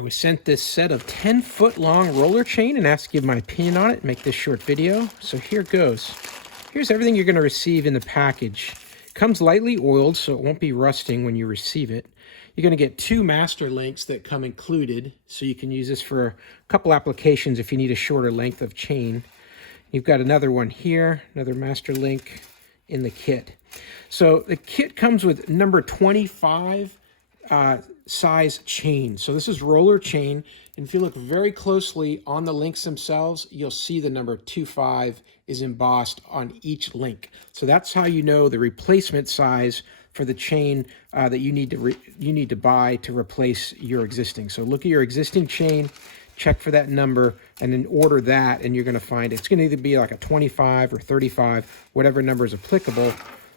I was sent this set of 10-foot long roller chain and asked to give my opinion on it and make this short video. So here goes. Here's everything you're going to receive in the package. It comes lightly oiled, so it won't be rusting when you receive it. You're going to get 2 master links that come included, so you can use this for a couple applications if you need a shorter length of chain. You've got another one here, another master link in the kit. So the kit comes with number 25 size chain. So this is roller chain, and if you look very closely on the links themselves, you'll see the number 25 is embossed on each link. So that's how you know the replacement size for the chain that you need to buy to replace your existing. So look at your existing chain, check for that number, and then order that, and you're going to find it's going to either be like a 25 or 35, whatever number is applicable.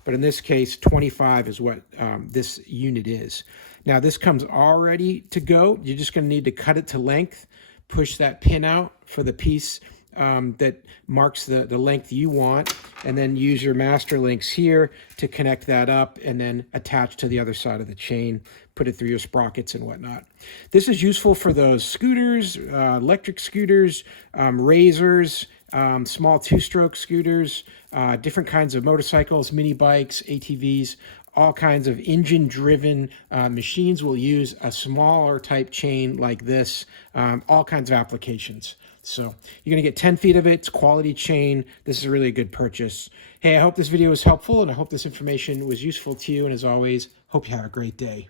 But in this case, 25 is what this unit is. Now, this comes all ready to go. You're just going to need to cut it to length, push that pin out for the piece that marks the length you want, and then use your master links here to connect that up and then attach to the other side of the chain, put it through your sprockets and whatnot. This is useful for those scooters, electric scooters, razors, small 2-stroke scooters, different kinds of motorcycles, mini bikes, ATVs, all kinds of engine-driven machines will use a smaller type chain like this, all kinds of applications. So you're going to get 10 feet of it. It's quality chain. This is really a good purchase. Hey, I hope this video was helpful, and I hope this information was useful to you. And as always, hope you have a great day.